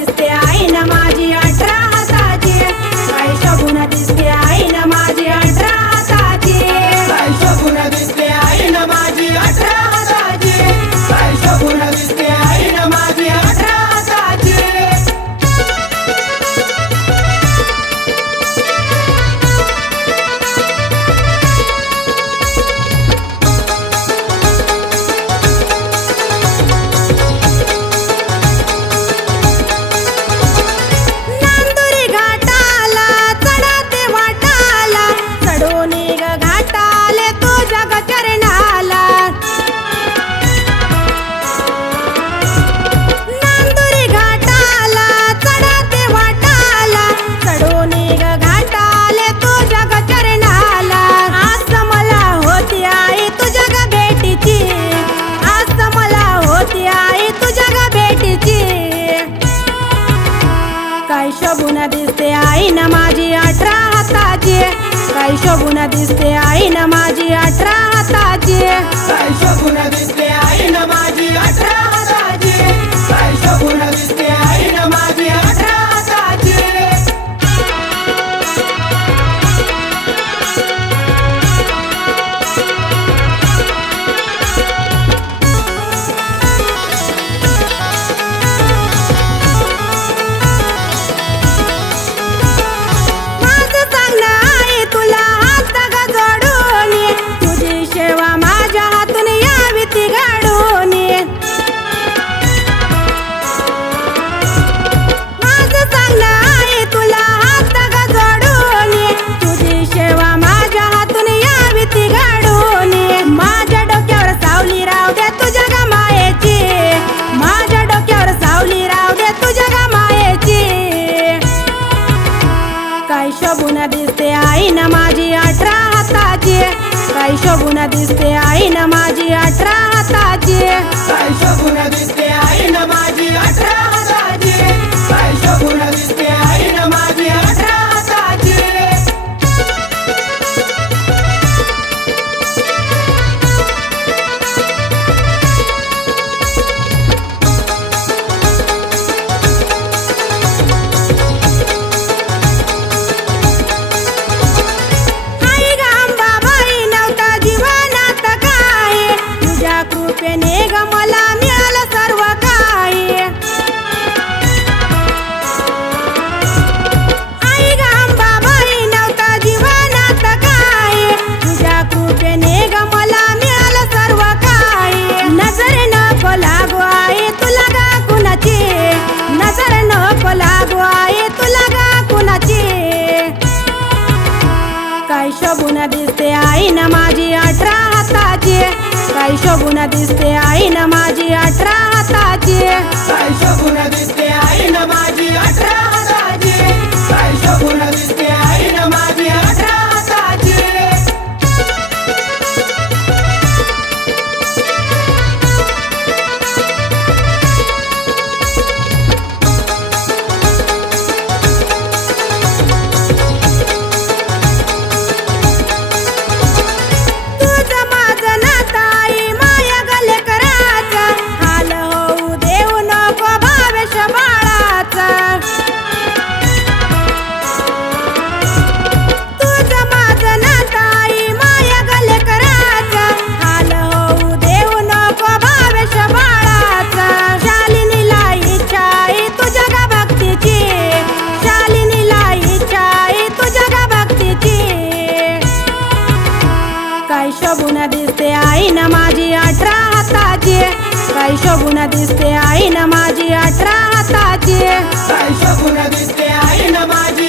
दिसते आहे नमाजी दिसते आई ना माझी अठरा हाताची. काय शोभून दिसते आई ना माझी अठरा हाताची. काय शोभून दिसते आई ना माझी दिसते आई ना माझी अठरा हाताची. काय शोभून दिसते आई ना माझी अठरा हाताची. काय शोभून दिसते आई ना माझी